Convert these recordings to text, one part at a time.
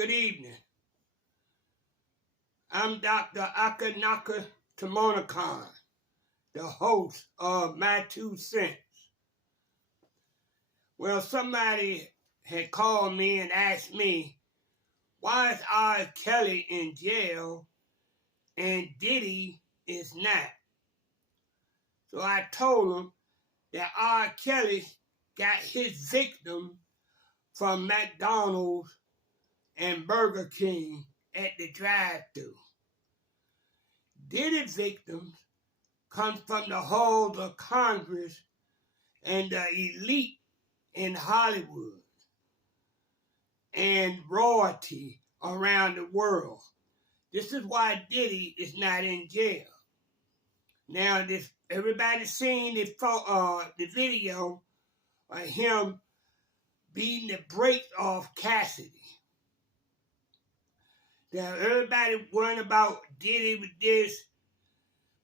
Good evening. I'm Dr. Anki'Naki Tamoanchan, the host of My 2 Cents. Well, somebody had called me and asked me, why is R. Kelly in jail and Diddy is not? So I told him that R. Kelly got his victim from McDonald's and Burger King at the drive-thru. Diddy victims come from the halls of Congress and the elite in Hollywood and royalty around the world. This is why Diddy is not in jail. Now, everybody's seen the video of him beating the brakes off Cassidy. Now, everybody worrying about Diddy with this,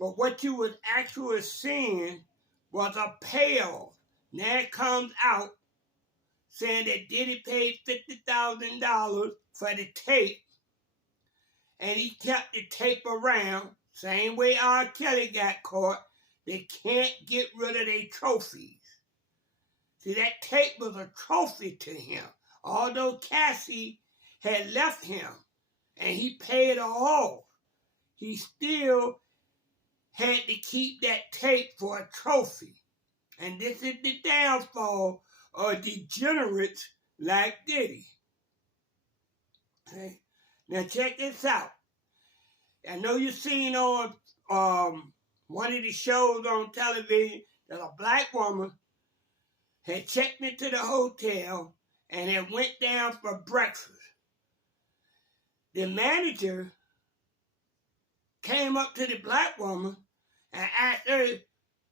but what you was actually seeing was a payoff. Now it comes out saying that Diddy paid $50,000 for the tape, and he kept the tape around, same way R. Kelly got caught. They can't get rid of their trophies. See, that tape was a trophy to him. Although Cassie had left him and he paid her off, he still had to keep that tape for a trophy. And this is the downfall of degenerates like Diddy. Okay? Now check this out. I know you've seen on one of the shows on television that a black woman had checked into the hotel and had went down for breakfast. The manager came up to the black woman and asked her,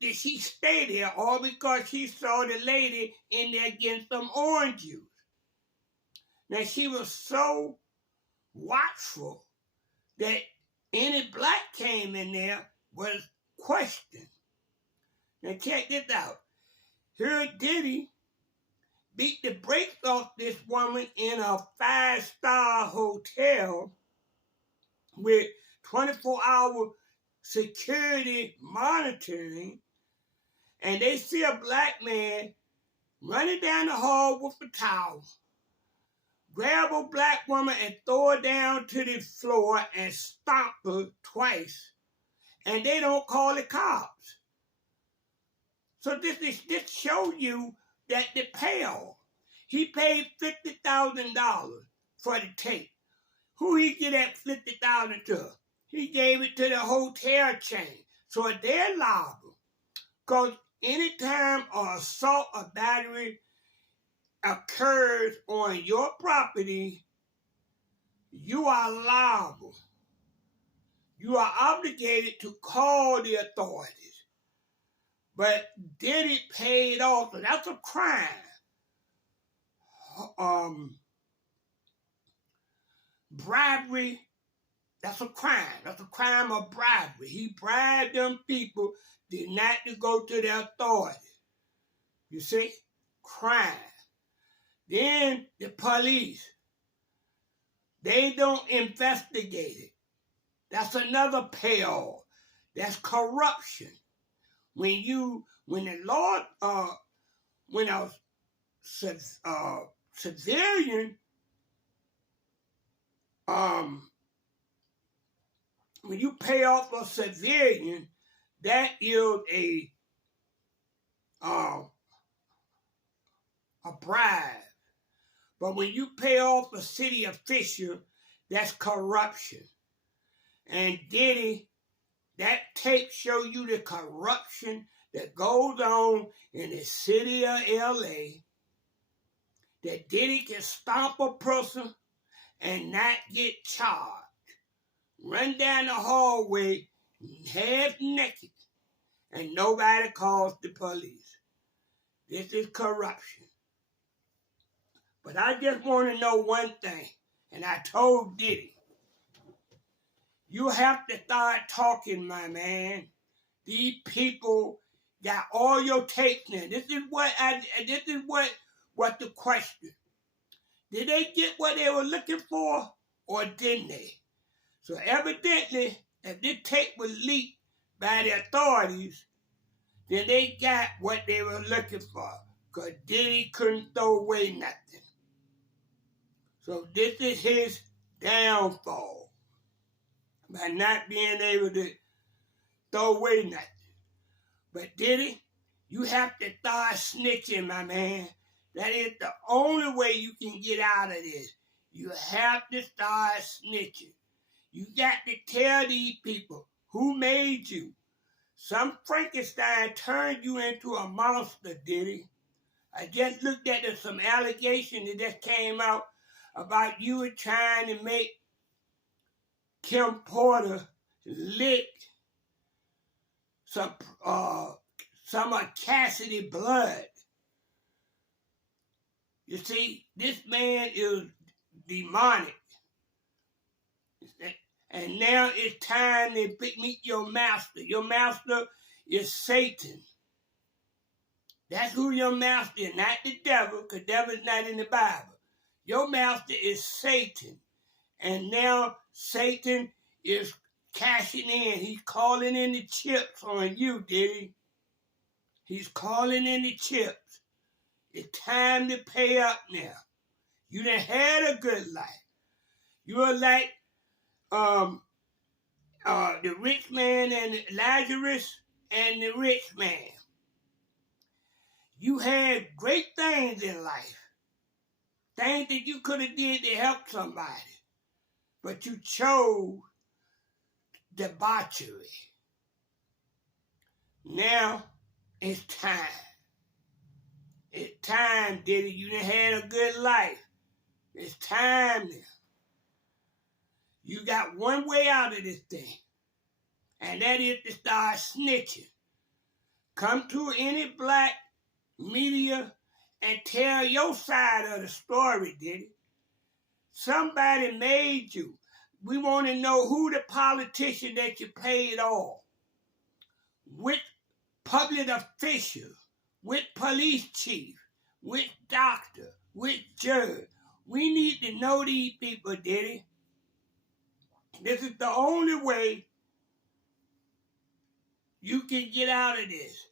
did she stay there, all because she saw the lady in there getting some orange juice. Now, she was so watchful that any black came in there was questioned. Now, check this out. Here Diddy beat the brakes off this woman in a 5-star hotel with 24-hour security monitoring, and they see a black man running down the hall with a towel, grab a black woman and throw her down to the floor and stomp her twice, and they don't call the cops. So this shows you that the payoff. He paid $50,000 for the tape. Who he get that $50,000 to? He gave it to the hotel chain. So they're liable. Because anytime an assault or battery occurs on your property, you are liable. You are obligated to call the authorities. But Diddy paid off, so that's a crime. Bribery, that's a crime. That's a crime of bribery. He bribed them people not to go to the authorities. You see? Crime. Then the police, they don't investigate it. That's another payoff. That's corruption. When a civilian, when you pay off a civilian, that is a bribe. But when you pay off a city official, that's corruption. And Diddy, that tape show you the corruption that goes on in the city of L.A., that Diddy can stomp a person and not get charged. Run down the hallway half naked and nobody calls the police. This is corruption. But I just want to know one thing, and I told Diddy, you have to start talking, my man. These people got all your tapes now. This is what the question. Did they get what they were looking for or didn't they? So evidently, if this tape was leaked by the authorities, then they got what they were looking for. Because Diddy couldn't throw away nothing. So this is his downfall. By not being able to throw away nothing. But Diddy, you have to start snitching, my man. That is the only way you can get out of this. You have to start snitching. You got to tell these people who made you. Some Frankenstein turned you into a monster, Diddy. I just looked at some allegations that just came out about you were trying to make Kim Porter lick some of Cassidy blood. You see, this man is demonic. And now it's time to meet your master. Your master is Satan. That's who your master is, not the devil, because devil's not in the Bible. Your master is Satan. And now Satan is cashing in. He's calling in the chips on you, Diddy. He's calling in the chips. It's time to pay up now. You done had a good life. You're like the rich man and Lazarus and the rich man. You had great things in life. Things that you could have did to help somebody. But you chose debauchery. Now it's time. It's time, Diddy. You done had a good life. It's time now. You got one way out of this thing, and that is to start snitching. Come to any black media and tell your side of the story, Diddy. Somebody made you. We want to know who the politician that you paid off, which public official, which police chief, which doctor, which judge. We need to know these people, Diddy. This is the only way you can get out of this.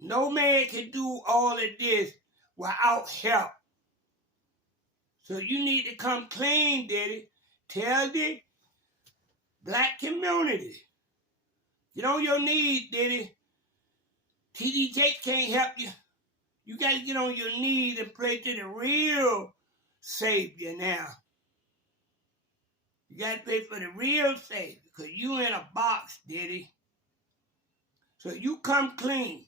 No man can do all of this without help. So you need to come clean, Diddy. Tell the black community. Get on your knees, Diddy. TDJ can't help you. You got to get on your knees and pray to the real Savior now. You got to pray for the real Savior because you in a box, Diddy. So you come clean.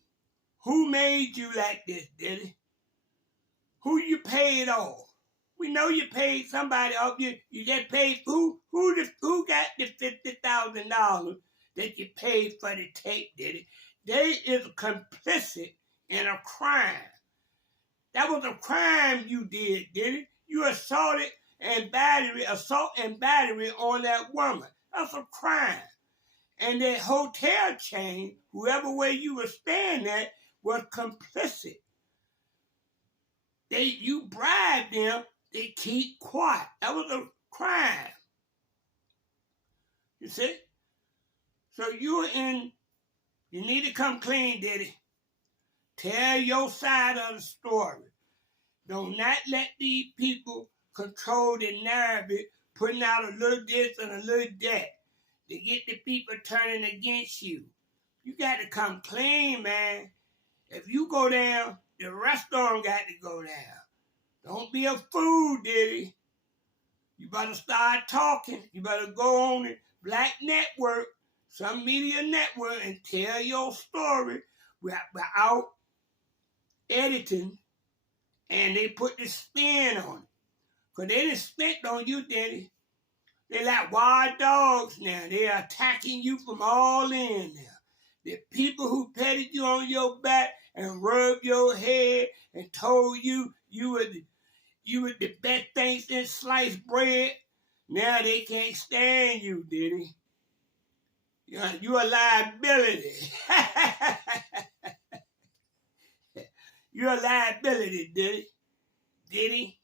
Who made you like this, Diddy? Who you paid off? We know you paid somebody off. You just paid who got the $50,000 that you paid for the tape, Diddy? They is complicit in a crime. That was a crime you did, Diddy. You assault and battery on that woman. That's a crime. And that hotel chain, whoever way you were staying at, was complicit. You bribed them, they keep quiet. That was a crime. You see? So you need to come clean, Diddy. Tell your side of the story. Do not let these people control the narrative, putting out a little this and a little that to get the people turning against you. You got to come clean, man. If you go down, the restaurant got to go down. Don't be a fool, Diddy. You better start talking. You better go on the Black Network, some media network, and tell your story without editing, and they put the spin on it. Because they done spit on you, Diddy. They like wild dogs now. They're attacking you from all in now. The people who petted you on your back and rubbed your head and told you were the best thing since sliced bread, now they can't stand you, Diddy. You're a liability. You're a liability, Diddy. Diddy.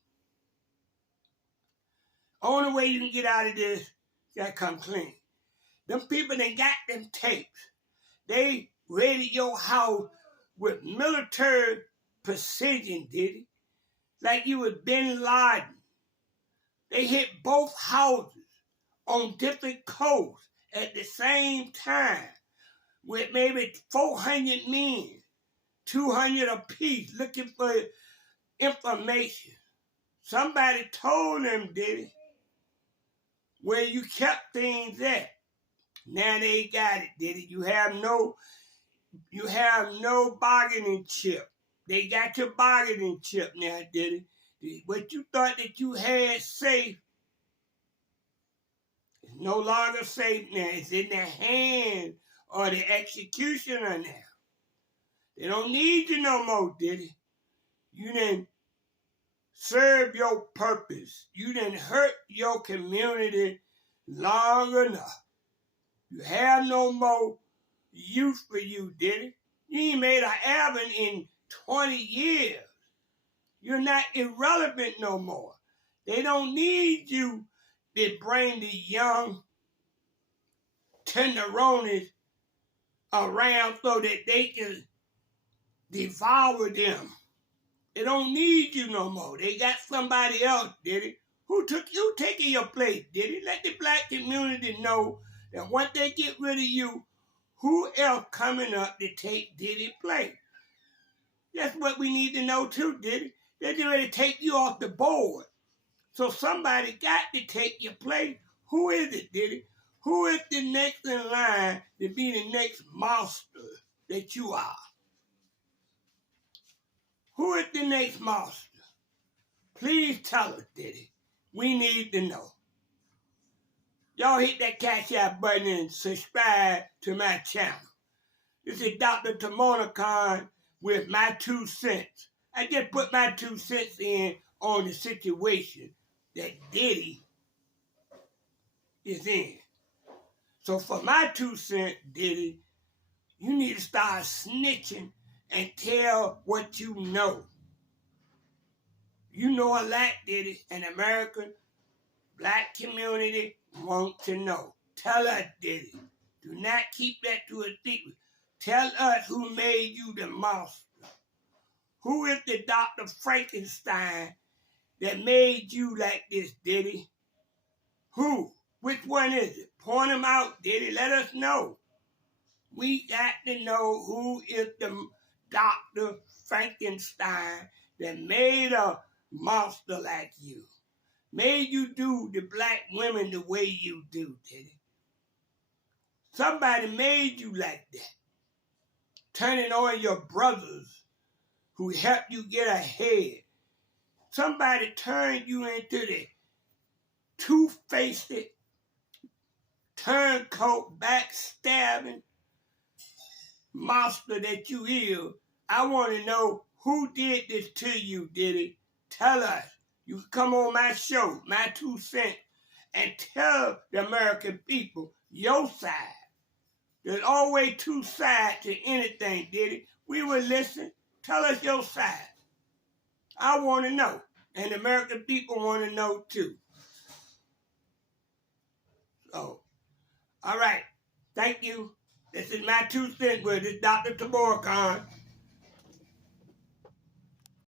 Only way you can get out of this, you gotta come clean. Them people that got them tapes, they raided your house with military precision, Diddy. Like you was Bin Laden. They hit both houses on different coasts at the same time with maybe 400 men, 200 apiece looking for information. Somebody told them, Diddy, where you kept things at. Now they got it, Diddy. You have no bargaining chip. They got your bargaining chip now, Diddy. What you thought that you had safe is no longer safe now. It's in the hand of the executioner now. They don't need you no more, Diddy. You done serve your purpose. You done hurt your community long enough. You have no more use for you, Diddy. You ain't made an album in 20 years. You're not irrelevant no more. They don't need you to bring the young tenderonis around so that they can devour them. They don't need you no more. They got somebody else, Diddy. Who took you taking your place, Diddy? Let the black community know that once they get rid of you, who else coming up to take Diddy's place? That's what we need to know too, Diddy. They're getting ready to take you off the board. So somebody got to take your place. Who is it, Diddy? Who is the next in line to be the next monster that you are? Who is the next monster? Please tell us, Diddy. We need to know. Y'all hit that Cash App button and subscribe to my channel. This is Dr. Tamoanchan with my 2 cents. I just put my 2 cents in on the situation that Diddy is in. So for my 2 cents, Diddy, you need to start snitching and tell what you know. You know a lot, Diddy, and American black community want to know. Tell us, Diddy. Do not keep that to a secret. Tell us who made you the monster. Who is the Dr. Frankenstein that made you like this, Diddy? Who? Which one is it? Point them out, Diddy. Let us know. We got to know who is the Dr. Frankenstein that made a monster like you. Made you do the black women the way you do, Diddy. Somebody made you like that. Turning on your brothers who helped you get ahead. Somebody turned you into the two-faced, turncoat, backstabbing monster that you is. I want to know who did this to you, Diddy. Tell us. You can come on my show, my 2 cents, and tell the American people your side. There's always 2 sides to anything, Diddy. We will listen. Tell us your side. I want to know. And the American people want to know too. So, all right. Thank you. This is my 2 cents with this Dr. Tamoanchan.